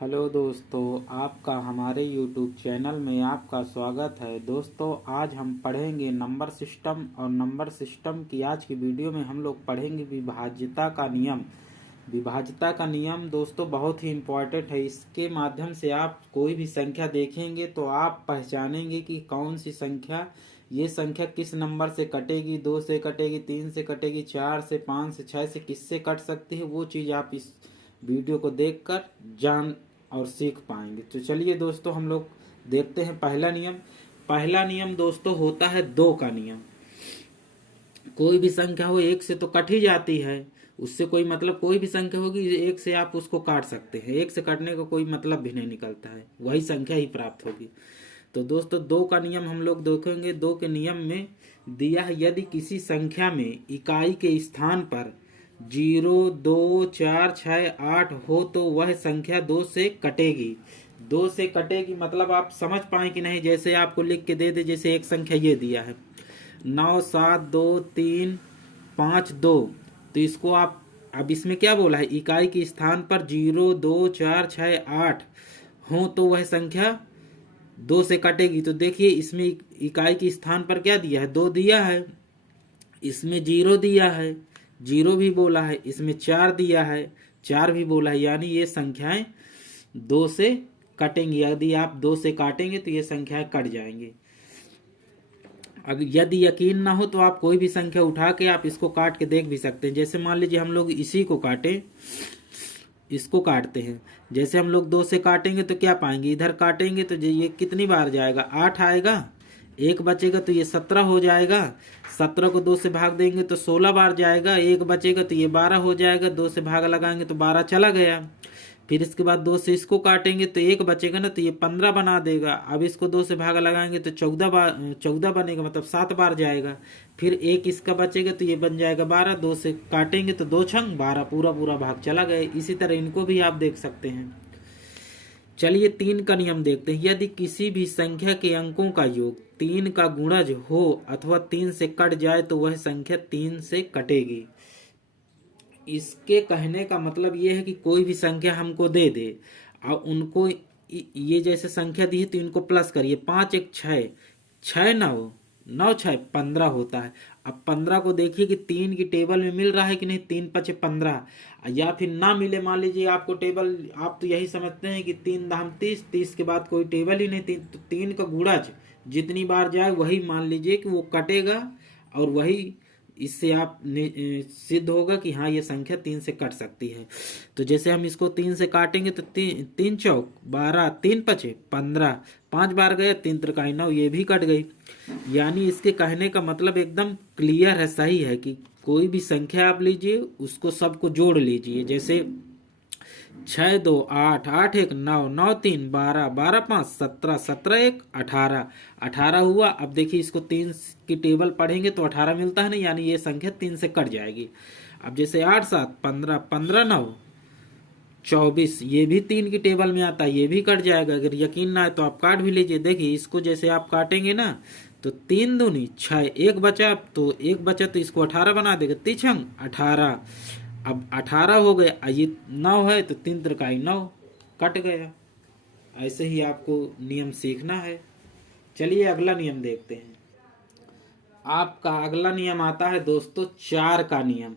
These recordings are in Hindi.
हेलो दोस्तों, आपका हमारे YouTube चैनल में आपका स्वागत है। दोस्तों, आज हम पढ़ेंगे नंबर सिस्टम और नंबर सिस्टम की आज की वीडियो में हम लोग पढ़ेंगे विभाज्यता का नियम। विभाज्यता का नियम दोस्तों बहुत ही इम्पोर्टेंट है। इसके माध्यम से आप कोई भी संख्या देखेंगे तो आप पहचानेंगे कि कौन सी संख्या, ये संख्या किस नंबर से कटेगी, 2 से कटेगी, 3 से कटेगी, 4 से, 5 से, 6 से, किससे कट सकती है। वो चीज़ आप इस वीडियो को देखकर जान और सीख पाएंगे। तो चलिए दोस्तों, हम लोग देखते हैं पहला नियम। पहला नियम दोस्तों होता है 2 का नियम। कोई भी संख्या हो 1 से तो कट ही जाती है, उससे कोई मतलब, कोई भी संख्या होगी 1 से आप उसको काट सकते हैं, 1 से कटने का कोई मतलब भी नहीं निकलता है, वही संख्या ही प्राप्त होगी। तो दोस्तों 2 का नियम हम लोग देखेंगे। 2 के नियम में दिया है, यदि किसी संख्या में इकाई के स्थान पर 0, 2, 4, 6, 8 हो तो वह संख्या 2 से कटेगी। 2 से कटेगी मतलब आप समझ पाए कि नहीं। जैसे आपको लिख के दे दे, जैसे एक संख्या ये दिया है 9, 7, 2, 3, 5, 2, तो इसको आप, अब इसमें क्या बोला है, इकाई के स्थान पर 0, 2, 4, 6, 8 हो तो वह संख्या 2 से कटेगी। तो देखिए इसमें इकाई के स्थान पर क्या दिया है, 2 दिया है, इसमें 0 दिया है, 0 भी बोला है, इसमें 4 दिया है, 4 भी बोला है, यानी ये संख्याएं 2 से कटेंगी। यदि आप 2 से काटेंगे तो ये संख्याएं कट जाएंगी। अगर यदि यकीन ना हो तो आप कोई भी संख्या उठा के आप इसको काट के देख भी सकते हैं। जैसे मान लीजिए हम लोग इसी को काटें, इसको काटते हैं। जैसे हम लोग 2 से काटेंगे तो क्या पाएंगे, इधर काटेंगे तो ये कितनी बार जाएगा, 8 आएगा, 1 बचेगा तो ये 17 हो जाएगा। 17 को 2 से भाग देंगे तो 16 बार जाएगा, 1 बचेगा तो ये 12 हो जाएगा, 2 से भाग लगाएंगे तो 12 चला गया। फिर इसके बाद 2 से इसको काटेंगे तो 1 बचेगा ना, तो ये 15 बना देगा। अब इसको 2 से भाग लगाएंगे तो 14 बनेगा, मतलब 7 बार जाएगा। फिर 1 इसका बचेगा तो ये बन जाएगा 12, 2 से काटेंगे तो 2 छंग 12, पूरा पूरा भाग चला गया। इसी तरह इनको भी आप देख सकते हैं। चलिए 3 का नियम देखते हैं। यदि किसी भी संख्या के अंकों का योग 3 का गुणज हो अथवा 3 से कट जाए तो वह संख्या 3 से कटेगी। इसके कहने का मतलब ये है कि कोई भी संख्या हमको दे दे और उनको ये जैसे संख्या दी है तो इनको प्लस करिए। 5 1 6, 6 9, 9 6 15 होता है। अब 15 को देखिए कि 3 की टेबल में मिल रहा है कि नहीं, 3 5 15, या फिर ना मिले, मान लीजिए आपको टेबल, आप तो यही समझते हैं कि 3 दाम 30, 30 के बाद कोई टेबल ही नहीं, तो 3 का गुणज जितनी बार जाए वही मान लीजिए कि वो कटेगा, और वही इससे आप सिद्ध होगा कि हाँ ये संख्या 3 से कट सकती है। तो जैसे हम इसको 3 से काटेंगे तो 3 चौक 12, 3 पचे 15, 5 बार गया, 3 त्रिकाई 9, ये भी कट गई। यानी इसके कहने का मतलब एकदम क्लियर है, सही है कि कोई भी संख्या आप लीजिए उसको सबको जोड़ लीजिए। जैसे 6 2 8, 8 1 9, 9 3 12, 12 5 17, 17 1 18, 18 हुआ। अब देखिए इसको 3 की टेबल पढ़ेंगे तो 18 मिलता है ना, यानी ये संख्या 3 से कट जाएगी। अब जैसे 8 7 15, 15 9 24, ये भी 3 की टेबल में आता है, ये भी कट जाएगा। अगर यकीन ना है तो आप काट भी लीजिए। देखिए इसको जैसे आप काटेंगे ना तो 3 दूनी 6, 1 बचा, तो 1 बचा तो इसको 18 बना देगा, 3 18। अब 18 हो गए, ये 9 है तो 3 त्रिकाई 9, कट गया। ऐसे ही आपको नियम सीखना है। चलिए अगला नियम देखते हैं। आपका अगला नियम आता है दोस्तों 4 का नियम।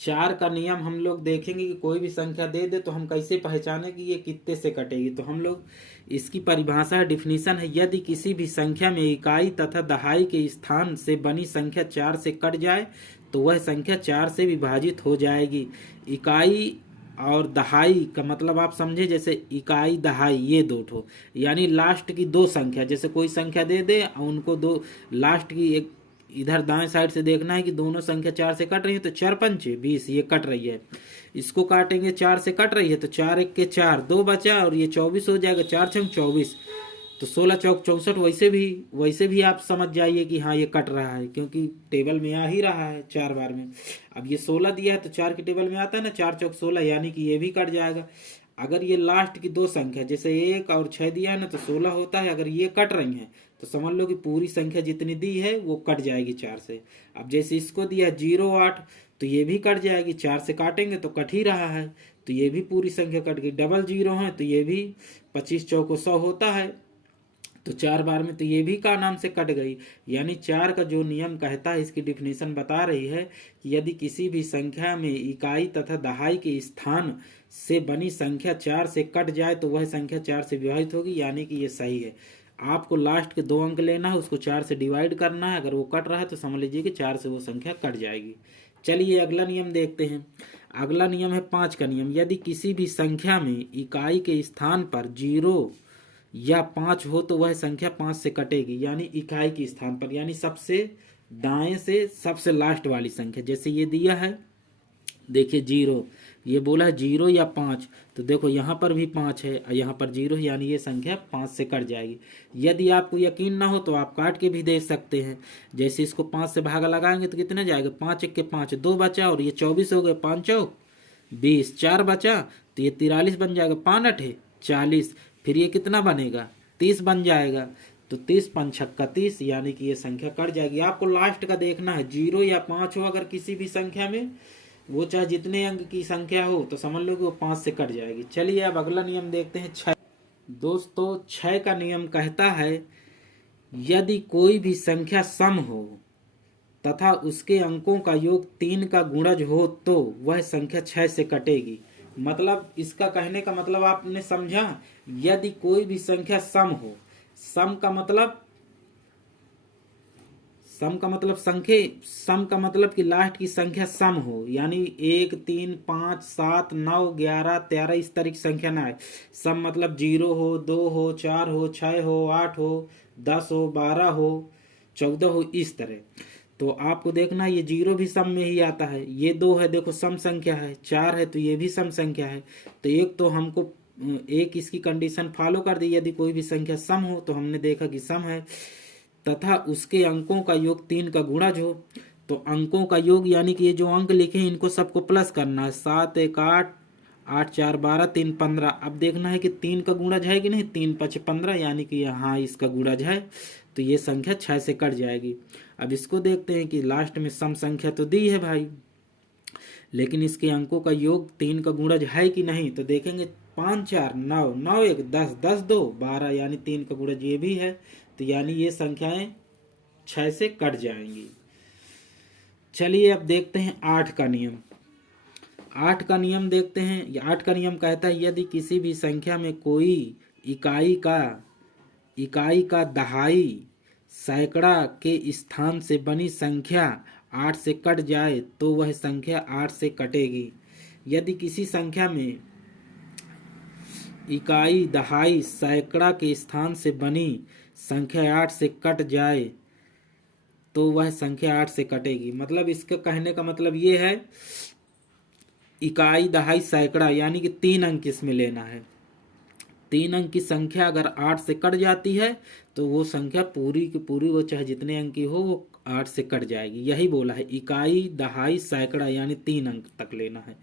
4 का नियम हम लोग देखेंगे कि कोई भी संख्या दे दे तो हम कैसे पहचाने कि ये कितने से कटेगी। तो हम लोग इसकी परिभाषा, डिफिनीशन है, यदि किसी भी संख्या में इकाई तथा दहाई के स्थान से बनी संख्या 4 से कट जाए तो वह संख्या 4 से विभाजित हो जाएगी। इकाई और दहाई का मतलब आप समझे, जैसे इकाई दहाई ये दो ठो, यानी लास्ट की 2 संख्या, जैसे कोई संख्या दे दे और उनको 2 लास्ट की, एक इधर दाएं साइड से देखना है कि दोनों संख्या 4 से कट रही है तो 4 पंचे 20, ये कट रही है। इसको काटेंगे 4 से कट रही है तो 4 1 के 4, 2 बचा और ये 24 हो जाएगा, 4 6 24, तो 16 चौक 64। वैसे भी आप समझ जाइए कि हाँ ये कट रहा है, क्योंकि टेबल में आ ही रहा है 4 बार में। अब ये 16 दिया है तो 4 की टेबल में आता है ना, 4 चौक 16, यानी कि ये भी कट जाएगा। अगर ये लास्ट की 2 संख्या, जैसे 1 और 6 दिया है ना तो 16 होता है, अगर ये कट रही हैं तो समझ लो कि पूरी संख्या जितनी दी है वो कट जाएगी 4 से। अब जैसे इसको दिया 0 8, तो ये भी कट जाएगी, 4 से काटेंगे तो कट ही रहा है, तो ये भी पूरी संख्या कट गई। डबल जीरो है तो ये भी 25 चौको 100 होता है, तो 4 बार में तो ये भी का नाम से कट गई। यानी 4 का जो नियम कहता है, इसकी डिफिनेशन बता रही है कि यदि किसी भी संख्या में इकाई तथा दहाई के स्थान से बनी संख्या 4 से कट जाए तो वह संख्या 4 से विभाजित होगी, यानी कि ये सही है। आपको लास्ट के 2 अंक लेना है, उसको 4 से डिवाइड करना है, अगर वो कट रहा है तो समझ लीजिए कि 4 से वो संख्या कट जाएगी। चलिए अगला नियम देखते हैं। अगला नियम है 5 का नियम। यदि किसी भी संख्या में इकाई के स्थान पर 0 या 5 हो तो वह संख्या 5 से कटेगी, यानी इकाई के स्थान पर, यानी सबसे दाएं से सबसे लास्ट वाली संख्या। जैसे ये दिया है, देखिए 0, ये बोला है 0 या 5, तो देखो यहाँ पर भी 5 है और यहाँ पर 0 है, यानी ये संख्या 5 से कट जाएगी। यदि आपको यकीन ना हो तो आप काट के भी देख सकते हैं। जैसे इसको 5 से भागा लगाएंगे तो कितने जाएगा, 5 1 के 5, 2 बचा और ये 24 हो गए, 5 चौक 20, 4 बचा तो ये 43 बन जाएगा, 5 8 40, फिर ये कितना बनेगा, 30 बन जाएगा, तो 30 5 छक्का 30, यानी कि ये संख्या कट जाएगी। आपको लास्ट का देखना है, 0 या 5 हो अगर किसी भी संख्या में, वो चाहे जितने अंक की संख्या हो तो समझ लो कि वो 5 से कट जाएगी। चलिए अब अगला नियम देखते हैं 6। दोस्तों 6 का नियम कहता है यदि कोई भी संख्या सम हो तथा उसके अंकों का योग 3 का गुणज हो तो वह संख्या 6 से कटेगी। मतलब इसका कहने का मतलब आपने समझा, यदि कोई भी संख्या सम हो, सम का मतलब सम का मतलब कि लास्ट की संख्या सम हो, यानी 1 3 5 7 9 11 13 इस तरह की संख्या ना है। सम मतलब 0 हो, 2 हो, 4 हो, 6 हो, 8 हो, 10 हो, 12 हो, 14 हो, इस तरह। तो आपको देखना ये 0 भी सम में ही आता है, ये 2 है देखो सम संख्या है, 4 है तो ये भी सम संख्या है। तो एक तो हमको एक इसकी कंडीशन फॉलो कर दी, यदि कोई भी संख्या सम हो तो हमने देखा कि सम है तथा उसके अंकों का योग 3 का गुणज हो। तो अंकों का योग यानी कि ये जो अंक लिखे हैं इनको सबको प्लस करना है, 7 1 8, 8 4 12, 3 15। अब देखना है कि 3 का गुणज है कि नहीं, 3 5 15, यानी कि हाँ इसका गुणज है, तो ये संख्या 6 से कट जाएगी। अब इसको देखते हैं कि लास्ट में सम संख्या तो दी है भाई, लेकिन इसके अंकों का योग 3 का गुणज है कि नहीं, तो देखेंगे 5 4 9, 9 1 10, 10 2 12, यानी 3 का गुणज ये भी है, तो यानी ये संख्याएं 6 से कट जाएंगी। चलिए अब देखते हैं 8 का नियम। 8 का नियम देखते हैं। 8 का नियम कहता है यदि किसी भी संख्या में कोई इकाई का दहाई सैकड़ा के स्थान से बनी संख्या 8 से कट जाए तो वह संख्या 8 से कटेगी। यदि किसी संख्या में इकाई दहाई सैकड़ा के स्थान से बनी संख्या 8 से कट जाए तो वह संख्या 8 से कटेगी। मतलब इसका कहने का मतलब ये है, इकाई दहाई सैकड़ा यानी कि 3 अंक इसमें लेना है। 3 अंक की संख्या अगर 8 से कट जाती है तो वो संख्या पूरी की पूरी, वो चाहे जितने अंक की हो, वो 8 से कट जाएगी। यही बोला है, इकाई दहाई सैकड़ा यानी 3 अंक तक लेना है।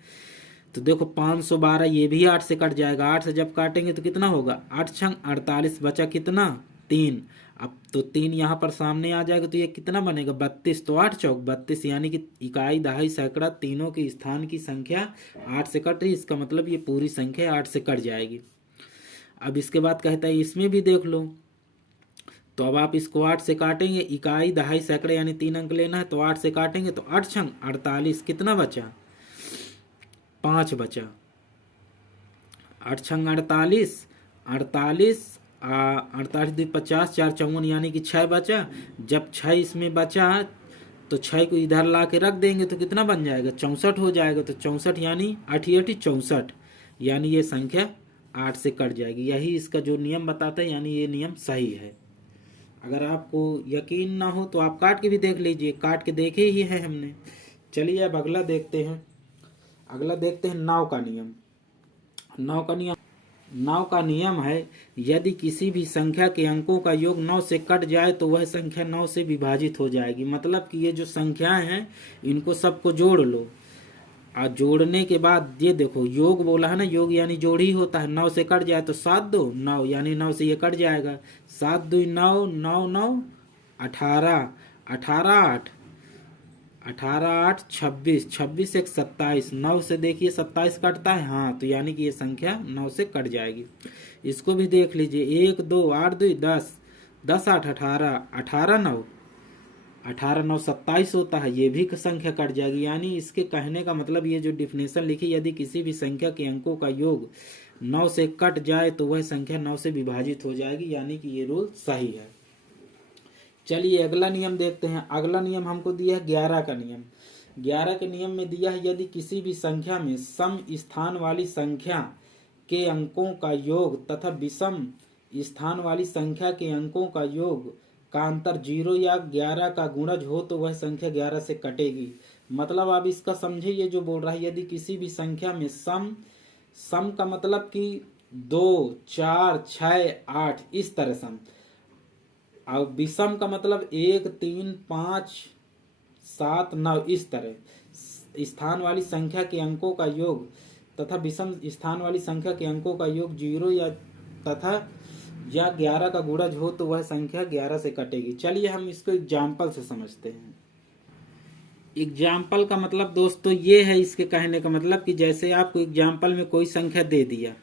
तो देखो 512 ये भी 8 से कट जाएगा। 8 से जब काटेंगे तो कितना होगा, 8 छंग 48, बचा कितना 3। अब तो 3 यहाँ पर सामने आ जाएगा तो ये कितना बनेगा 32, तो 8 चौक 32, यानी कि इकाई दहाई सैकड़ा तीनों के स्थान की संख्या 8 से कट रही, इसका मतलब ये पूरी संख्या 8 से कट जाएगी। अब इसके बाद कहता है इसमें भी देख लो, तो अब आप इसको 8 से काटेंगे, इकाई दहाई सैकड़ा यानी 3 अंक लेना है, तो 8 से काटेंगे तो 8 छंग 48, कितना बचा 5 बचा, 8 छंग 48, 48 48 2 50, 4 54, यानी कि 6 बचा। जब 6 इसमें बचा तो 6 को इधर ला के रख देंगे तो कितना बन जाएगा 64 हो जाएगा। तो 64 यानी 8 64, यानी ये संख्या 8 से कट जाएगी। यही इसका जो नियम बताता है, यानी ये नियम सही है। अगर आपको यकीन ना हो तो आप काट के भी देख लीजिए, काट के देखे ही है हमने। चलिए अब अगला देखते हैं। अगला देखते हैं 9 का नियम। 9 का नियम है यदि किसी भी संख्या के अंकों का योग 9 से कट जाए तो वह संख्या 9 से विभाजित हो जाएगी। मतलब कि ये जो संख्याएं हैं इनको सबको जोड़ लो, और जोड़ने के बाद ये देखो योग बोला है ना, योग यानी जोड़ ही होता है। 9 से कट जाए तो 7 2 9, यानी 9 से ये कट जाएगा। 7 2 9, 9 9 18, 18 8 18 8 26, 26 एक 27, 9 से देखिए 27 कटता है, हाँ, तो यानी कि ये संख्या 9 से कट जाएगी। इसको भी देख लीजिए, 1 2 8 2 10, 10 8 18, 18 9, 18 9 27 होता है, ये भी संख्या कट जाएगी। यानी इसके कहने का मतलब ये जो डिफिनेशन लिखी, यदि किसी भी संख्या के अंकों का योग 9 से कट जाए तो वह संख्या 9 से विभाजित हो जाएगी, यानी कि ये रूल सही है। चलिए अगला नियम देखते हैं। अगला नियम हमको दिया है 11 का नियम। 11 के नियम में दिया है, यदि किसी भी संख्या में सम स्थान वाली संख्या के अंकों का योग तथा विषम स्थान वाली संख्या के अंकों का योग का अंतर 0 या 11 का गुणज हो तो वह संख्या 11 से कटेगी। मतलब आप इसका समझे, ये जो बोल रहा है, यदि किसी भी संख्या में सम का मतलब कि 2 4 6 8 इस तरह सम, और विषम का मतलब 1 3 5 7 9 इस तरह स्थान वाली संख्या के अंकों का योग तथा विषम स्थान वाली संख्या के अंकों का योग 0 या 11 का गुणज हो तो वह संख्या 11 से कटेगी। चलिए हम इसको एग्जाम्पल से समझते हैं। एग्जाम्पल का मतलब दोस्तों ये है, इसके कहने का मतलब कि जैसे आपको एग्जाम्पल में कोई संख्या दे दिया,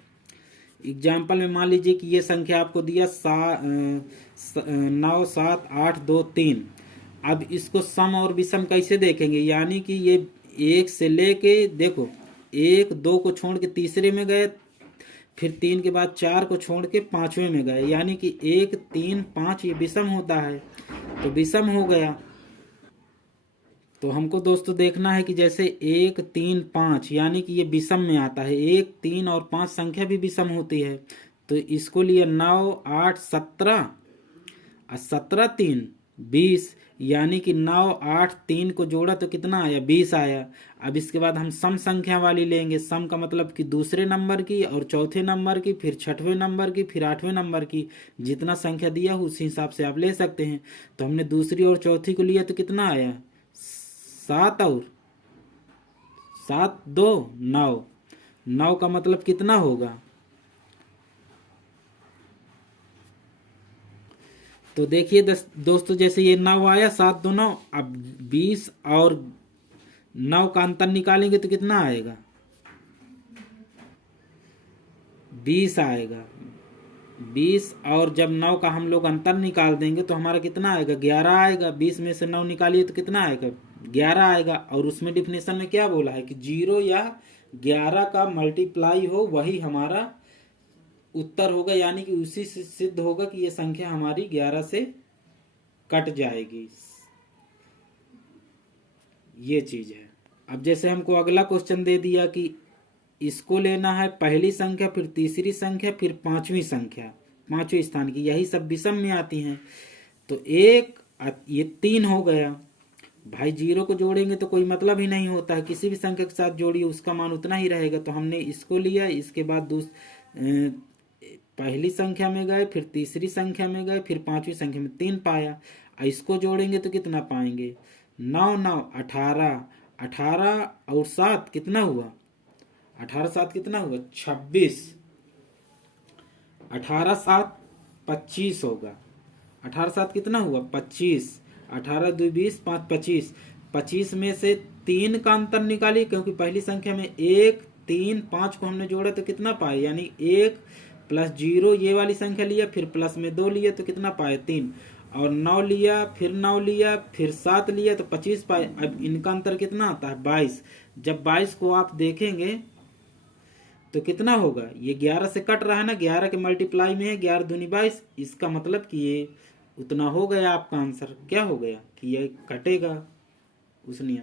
एग्जाम्पल में मान लीजिए कि ये संख्या आपको दिया 9 7 8 2 3। अब इसको सम और विषम कैसे देखेंगे, यानी कि ये 1 से लेके देखो 1 2 को छोड़ के तीसरे में गए, फिर 3 के बाद 4 को छोड़ के 5वें में गए, यानी कि 1 3 5 ये विषम होता है, तो विषम हो गया। तो हमको दोस्तों देखना है कि जैसे 1 3 5 यानी कि ये विषम में आता है, 1 3 और 5 संख्या भी विषम होती है, तो इसको लिए 9 8 17 और 17 3 20, यानी कि 9 8 3 को जोड़ा तो कितना आया, 20 आया। अब इसके बाद हम सम संख्या वाली लेंगे। सम का मतलब कि दूसरे नंबर की और चौथे नंबर की, फिर छठवें नंबर की, फिर 8वें नंबर की, जितना संख्या दिया हो उसी हिसाब से आप ले सकते हैं। तो हमने दूसरी और चौथी को लिया तो कितना आया, 7 और 7 2 9, 9 का मतलब कितना होगा, तो देखिए दोस्तों जैसे ये 9 आया, 7 2 9, अब 20 और 9 का अंतर निकालेंगे तो कितना आएगा, 20 आएगा। 20 और जब 9 का हम लोग अंतर निकाल देंगे तो हमारा कितना आएगा, 11 आएगा। 20 में से 9 निकालिए तो कितना आएगा, 11 आएगा। और उसमें डिफिनेशन में क्या बोला है कि 0 या 11 का मल्टीप्लाई हो वही हमारा उत्तर होगा, यानी कि उसी से सिद्ध होगा कि ये संख्या हमारी 11 से कट जाएगी। ये चीज है। अब जैसे हमको अगला क्वेश्चन दे दिया कि इसको लेना है पहली संख्या, फिर तीसरी संख्या, फिर 5वीं संख्या, 5वें स्थान की, यही सब विषम में आती हैं। तो ये 3 हो गया भाई, 0 को जोड़ेंगे तो कोई मतलब ही नहीं होता है, किसी भी संख्या के साथ जोड़िए उसका मान उतना ही रहेगा। तो हमने इसको लिया, इसके बाद पहली संख्या में गए, फिर तीसरी संख्या में गए, फिर 5वीं संख्या में 3 पाया। इसको जोड़ेंगे तो कितना पाएंगे, 9 9 18, 18 और 7 कितना हुआ, 18 7 कितना हुआ, 26, 18 7 25 होगा, 18 7 कितना हुआ, 25, 18 2 20 5 25, 25 में से 3 का अंतर निकालिए, क्योंकि पहली संख्या में 1 3 5 को हमने जोड़ा तो कितना पाए, यानी 1 प्लस 0 ये वाली संख्या लिया, फिर प्लस में 2 लिया तो कितना पाए, 3, और 9 लिया, फिर 9 लिया, फिर 7 लिया तो 25 पाए। अब इनका अंतर कितना आता है, 22। जब 22 को आप देखेंगे तो कितना होगा, ये 11 से कट रहा है ना, 11 के मल्टीप्लाई में है, 11 दूनी 22, इसका मतलब कि ये उतना हो गया। आपका आंसर क्या हो गया कि ये कटेगा उस नियम